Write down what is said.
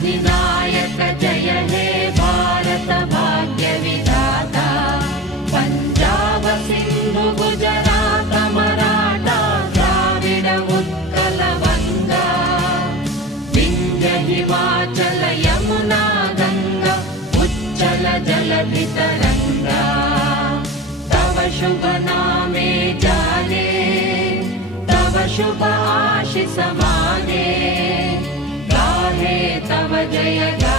विनायक जय हे भारत भाग्य विधाता पंजाब सिंधु गुजरात मराठा द्राविड उत्कल गंगा विंध्य हिमाचल यमुना गंगा उच्चल जलधि तरंगा तव शुभ नामे जाने तव शुभ आशीष माने गाहे तव जय